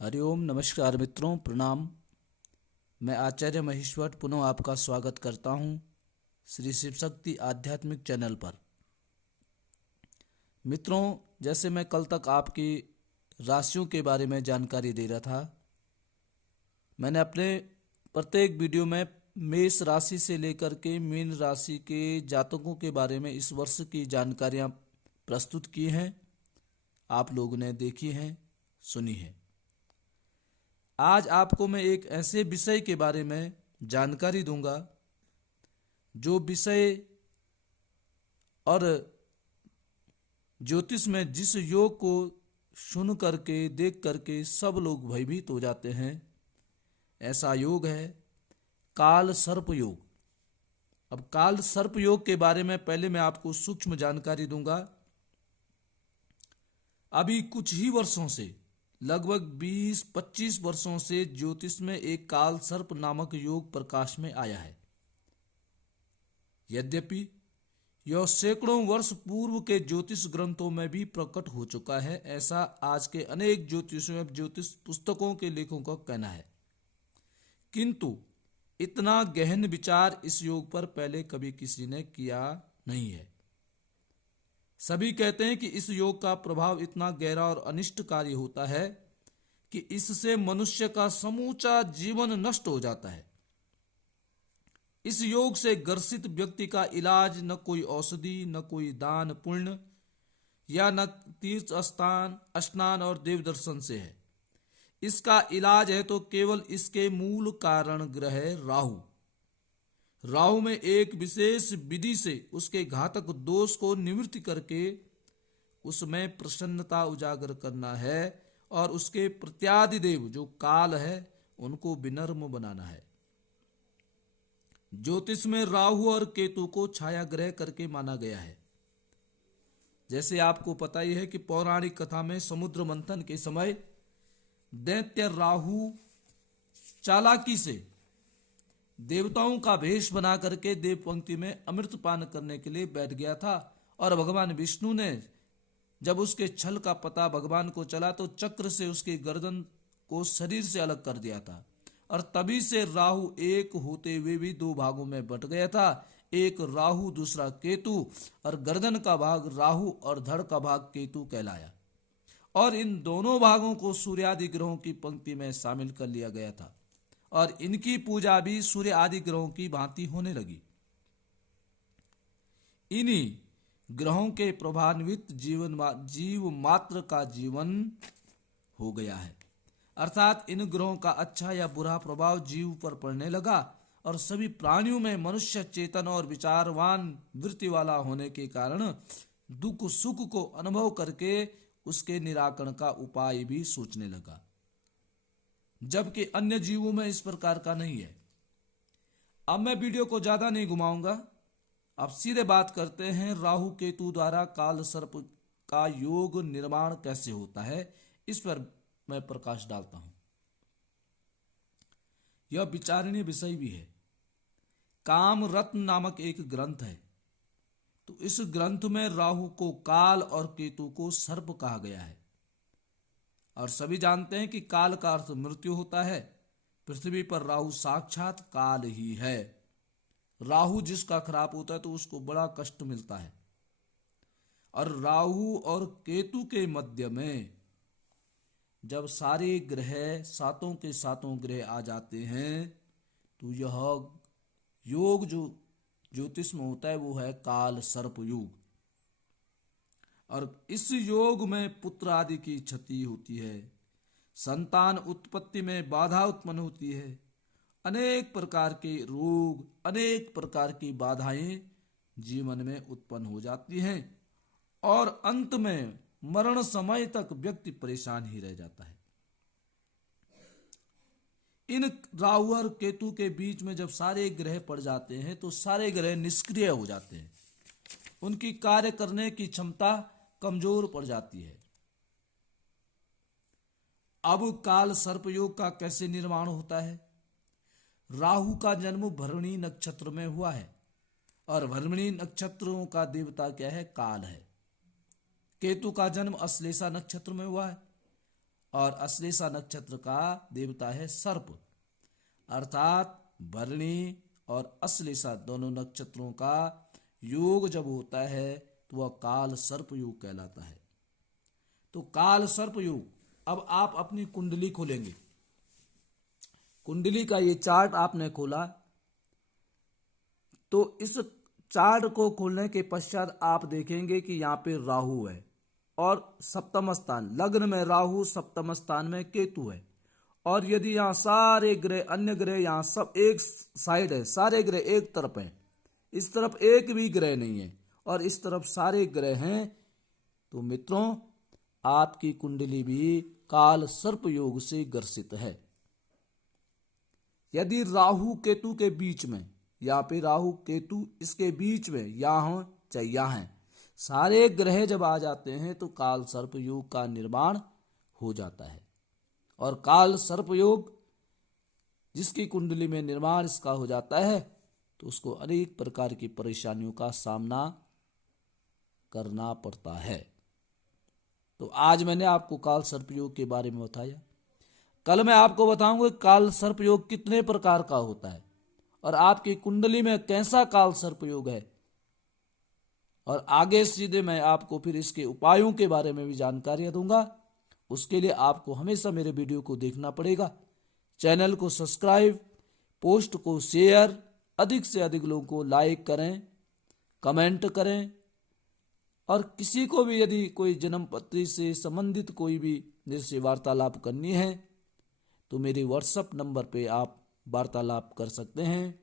हरिओम नमस्कार मित्रों, प्रणाम। मैं आचार्य महेश्वर पुनः आपका स्वागत करता हूं श्री शिव शक्ति आध्यात्मिक चैनल पर। मित्रों, जैसे मैं कल तक आपकी राशियों के बारे में जानकारी दे रहा था, मैंने अपने प्रत्येक वीडियो में मेष राशि से लेकर के मीन राशि के जातकों के बारे में इस वर्ष की जानकारियां प्रस्तुत की हैं। आप लोगों ने देखी हैं, सुनी है। आज आपको मैं एक ऐसे विषय के बारे में जानकारी दूंगा जो विषय और ज्योतिष में जिस योग को सुन करके देख करके सब लोग भयभीत हो जाते हैं, ऐसा योग है काल सर्प योग। अब काल सर्प योग के बारे में पहले मैं आपको सूक्ष्म जानकारी दूंगा। अभी कुछ ही वर्षों से, लगभग 20-25 वर्षों से ज्योतिष में एक काल सर्प नामक योग प्रकाश में आया है। यद्यपि यह सैकड़ों वर्ष पूर्व के ज्योतिष ग्रंथों में भी प्रकट हो चुका है, ऐसा आज के अनेक ज्योतिष पुस्तकों के लेखकों का कहना है। किंतु इतना गहन विचार इस योग पर पहले कभी किसी ने किया नहीं है। सभी कहते हैं कि इस योग का प्रभाव इतना गहरा और अनिष्टकारी होता है कि इससे मनुष्य का समूचा जीवन नष्ट हो जाता है। इस योग से ग्रसित व्यक्ति का इलाज न कोई औषधि, न कोई दान पुण्य या न तीर्थ स्नान और देव दर्शन से है। इसका इलाज है तो केवल इसके मूल कारण ग्रह राहु में एक विशेष विधि से उसके घातक दोष को निवृत्ति करके उसमें प्रसन्नता उजागर करना है और उसके प्रत्यादिदेव जो काल है उनको विनम्र बनाना है। ज्योतिष में राहु और केतु को छाया ग्रह करके माना गया है। जैसे आपको पता ही है कि पौराणिक कथा में समुद्र मंथन के समय दैत्य राहु चालाकी से देवताओं का भेष बना करके देव पंक्ति में अमृत पान करने के लिए बैठ गया था, और भगवान विष्णु ने जब उसके छल का पता भगवान को चला तो चक्र से उसकी गर्दन को शरीर से अलग कर दिया था, और तभी से राहु एक होते हुए भी दो भागों में बट गया था। एक राहु, दूसरा केतु, और गर्दन का भाग राहु और धड़ का भाग केतु कहलाया, और इन दोनों भागों को सूर्य आदि ग्रहों की पंक्ति में शामिल कर लिया गया था, और इनकी पूजा भी सूर्य आदि ग्रहों की भांति होने लगी। इन्हीं ग्रहों के प्रभान्वित जीव मात्र का जीवन हो गया है, अर्थात इन ग्रहों का अच्छा या बुरा प्रभाव जीव पर पड़ने लगा, और सभी प्राणियों में मनुष्य चेतन और विचारवान वृत्ति वाला होने के कारण दुख सुख को अनुभव करके उसके निराकरण का उपाय भी सोचने लगा, जबकि अन्य जीवों में इस प्रकार का नहीं है। अब मैं वीडियो को ज्यादा नहीं घुमाऊंगा, अब सीधे बात करते हैं राहु केतु द्वारा काल सर्प का योग निर्माण कैसे होता है, इस पर मैं प्रकाश डालता हूं। यह विचारणीय विषय भी है। काम रत्न नामक एक ग्रंथ है, तो इस ग्रंथ में राहु को काल और केतु को सर्प कहा गया है। और सभी जानते हैं कि काल का अर्थ मृत्यु होता है। पृथ्वी पर राहु साक्षात काल ही है। राहु जिसका खराब होता है तो उसको बड़ा कष्ट मिलता है, और राहु और केतु के मध्य में जब सारे ग्रह सातों के सातों ग्रह आ जाते हैं तो यह योग जो ज्योतिष में होता है वो है काल सर्प योग। और इस योग में पुत्र आदि की क्षति होती है, संतान उत्पत्ति में बाधा उत्पन्न होती है, अनेक प्रकार के रोग, अनेक प्रकार की बाधाएं जीवन में उत्पन्न हो जाती हैं, और अंत में मरण समय तक व्यक्ति परेशान ही रह जाता है। इन राहु और केतु के बीच में जब सारे ग्रह पड़ जाते हैं तो सारे ग्रह निष्क्रिय हो जाते हैं, उनकी कार्य करने की क्षमता कमजोर पड़ जाती है। अब काल सर्प योग का कैसे निर्माण होता है? राहु का जन्म भरणी नक्षत्र में हुआ है, और भरणी नक्षत्रों का देवता क्या है? काल है। केतु का जन्म अश्लेषा नक्षत्र में हुआ है, और अश्लेषा नक्षत्र का देवता है सर्प। अर्थात भरणी और अश्लेषा दोनों नक्षत्रों का योग जब होता है तो वह काल सर्प योग कहलाता है। तो काल सर्प योग, अब आप अपनी कुंडली खोलेंगे। कुंडली का ये चार्ट आपने खोला, तो इस चार्ट को खोलने के पश्चात आप देखेंगे कि यहाँ पे राहु है और सप्तम स्थान, लग्न में राहु, सप्तम स्थान में केतु है। और यदि यहाँ सारे ग्रह, अन्य ग्रह यहाँ सब एक साइड है, सारे ग्रह एक तरफ है, इस तरफ एक भी ग्रह नहीं है और इस तरफ सारे ग्रह हैं, तो मित्रों आपकी कुंडली भी काल सर्प योग से ग्रसित है। यदि राहु केतु के बीच में, यहाँ पे राहु केतु इसके बीच में, यहाँ चाहे यहाँ है, सारे ग्रह जब आ जाते हैं तो काल सर्प योग का निर्माण हो जाता है। और काल सर्प योग जिसकी कुंडली में निर्माण इसका हो जाता है तो उसको अनेक प्रकार की परेशानियों का सामना करना पड़ता है। तो आज मैंने आपको काल सर्प योग के बारे में बताया। कल मैं आपको बताऊंगा काल सर्प योग कितने प्रकार का होता है और आपकी कुंडली में कैसा काल सर्प योग है, और आगे सीधे मैं आपको फिर इसके उपायों के बारे में भी जानकारी दूंगा। उसके लिए आपको हमेशा मेरे वीडियो को देखना पड़ेगा, चैनल को सब्सक्राइब, पोस्ट को शेयर, अधिक से अधिक लोगों को लाइक करें, कमेंट करें। और किसी को भी यदि कोई जन्म पत्री से संबंधित कोई भी मेरे से वार्तालाप करनी है तो मेरे व्हाट्सएप नंबर पे आप वार्तालाप कर सकते हैं।